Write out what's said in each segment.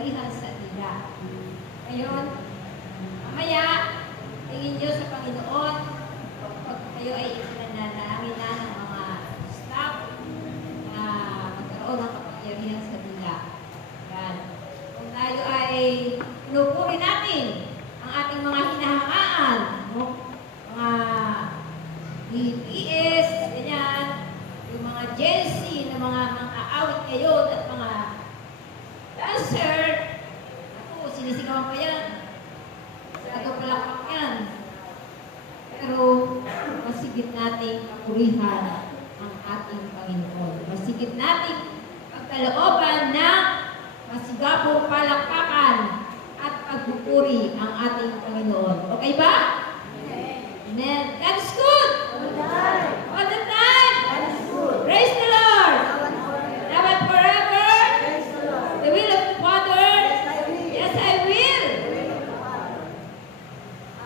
kapangyarihan sa dila. Ngayon, mamaya, tingin nyo sa Panginoon, pag kayo ay ipananalangin na ng mga staff na magkaroon ng kapangyarihan sa dila. Yan. Kung tayo ay pinupuri natin ang ating mga hinahangaan, no? Mga DPS, ganyan, yung mga Jensi na mga aawit ngayon at mga dancer, ako, sinisigawan pa yan. Masyado palakpak yan. Pero, masigit nating kapurihan ang ating Panginoon. Masigit nating pagkalooban ng masigapong palakpakan at pagpupuri ang ating Panginoon. Okay ba? Amen. God is good. All the time. Praise the Lord. Now and forever. The will of the Father. Yes, I will.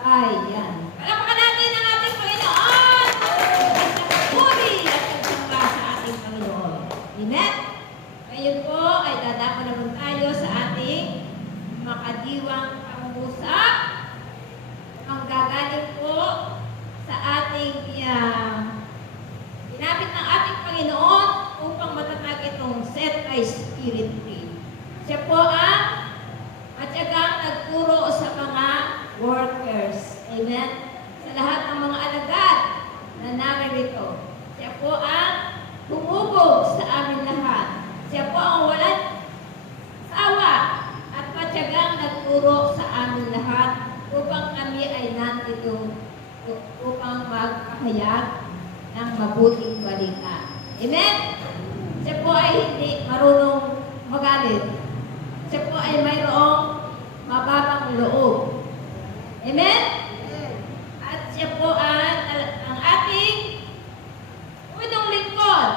Ay, yan. Palakpakan natin ang ating Panginoon. At nagpupuri at nagsamba sa ating Panginoon. Amen. Ngayon po ay dadako naman tayo sa ating makadiwang pangusap. Ang gagaling po sa ating ginamit ng ating Panginoon upang matatag itong set by Spirit free. Siya po ang matyagang nagturo sa mga workers. Amen? Sa lahat ng mga alagad na naririto. Siya po ang humubog sa amin lahat. Siya po ang walang sawa at matyagang nagturo sa amin lahat upang kami ay nandito upang magpahayag ng mabuting balita. Amen? Siya po ay hindi marunong magalit. Siya po ay mayroong mababang loob. Amen? At siya po ay ang ating unang lingkod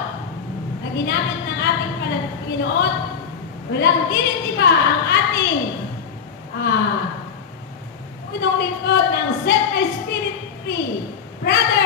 na ginamit ng ating Panginoon. Walang dinitiba ang ating unang lingkod ng Set by Spirit Free, Brother